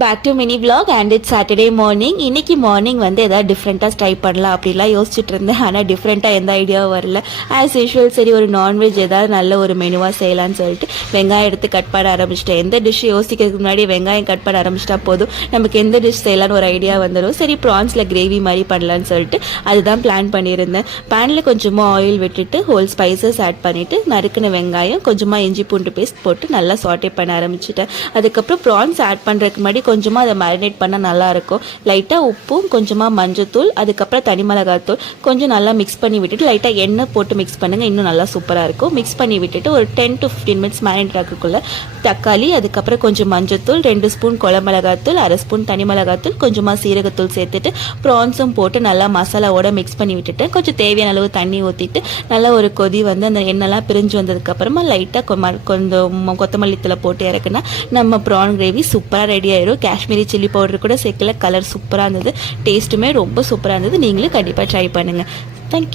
Back to mini vlog and it's Saturday morning. இன்னைக்கு morning வந்து எதாவது டிஃப்ரெண்ட்டாக ட்ரை பண்ணலாம் அப்படிலாம் யோசிச்சுட்டு இருந்தேன். ஆனால் டிஃப்ரெண்ட்டாக எந்த ஐடியாவும் வரல. ஆஸ் யூஷுவல் சரி ஒரு நான்வெஜ் ஏதாவது நல்ல ஒரு மெனுவாக செய்யலான்னு சொல்லிட்டு வெங்காயம் எடுத்து கட் பண்ண ஆரம்பிச்சிட்டேன். எந்த டிஷ் யோசிக்கிறதுக்கு முன்னாடி வெங்காயம் கட் பண்ண ஆரம்பிச்சிட்டா போதும், நமக்கு எந்த டிஷ் செய்யலான்னு ஒரு ஐடியா வந்துடும். சரி ப்ரான்ஸில் கிரேவி மாதிரி பண்ணலான்னு சொல்லிட்டு அதுதான் பிளான் பண்ணியிருந்தேன். பேனில் கொஞ்சமாக ஆயில் விட்டுட்டு ஹோல் ஸ்பைசஸ் ஆட் பண்ணிவிட்டு நறுக்கின வெங்காயம் கொஞ்சமாக இஞ்சி பூண்டு பேஸ்ட் போட்டு நல்லா சாட்டே பண்ண ஆரம்பிச்சிட்டேன். அதுக்கப்புறம் ப்ரான்ஸ் ஆட் பண்ணுறதுக்கு முன்னாடி கொஞ்சமாக அதை மேரினேட் பண்ணால் நல்லாயிருக்கும். லைட்டாக உப்பும் கொஞ்சமாக மஞ்சத்தூள் அதுக்கப்புறம் தனி மிளகாத்தூள் கொஞ்சம் நல்லா மிக்ஸ் பண்ணி விட்டுட்டு லைட்டாக எண்ணெய் போட்டு மிக்ஸ் பண்ணுங்கள், இன்னும் நல்லா சூப்பராக இருக்கும். மிக்ஸ் பண்ணி விட்டுட்டு ஒரு 10 to 15 மினிட்ஸ் மேரினேட் ஆகக்குள்ள தக்காளி அதுக்கப்புறம் கொஞ்சம் மஞ்சத்தூள் 2 ஸ்பூன் குழம்பு அரை ஸ்பூன் தனி மிளகாத்தூள் கொஞ்சமாக சீரகத்தூள் சேர்த்துட்டு ப்ரான்ஸும் போட்டு நல்லா மசாலாவோட மிக்ஸ் பண்ணி விட்டுட்டு கொஞ்சம் தேவையான அளவு தண்ணி ஊற்றிட்டு நல்லா ஒரு கொதி வந்து அந்த எண்ணெய்லாம் பிரிஞ்சு வந்ததுக்கப்புறமா லைட்டாக கொஞ்சம் கொத்தமல்லி தழை போட்டு இறக்குனா நம்ம ப்ரான் கிரேவி சூப்பராக ரெடி ஆயிடும். காஷ்மீரி சில்லி பவுடர் கூட சேர்க்கல, கலர் சூப்பராக இருந்தது, டேஸ்ட்டுமே ரொம்ப சூப்பராக இருந்தது. நீங்களும் கண்டிப்பாக ட்ரை பண்ணுங்கள்.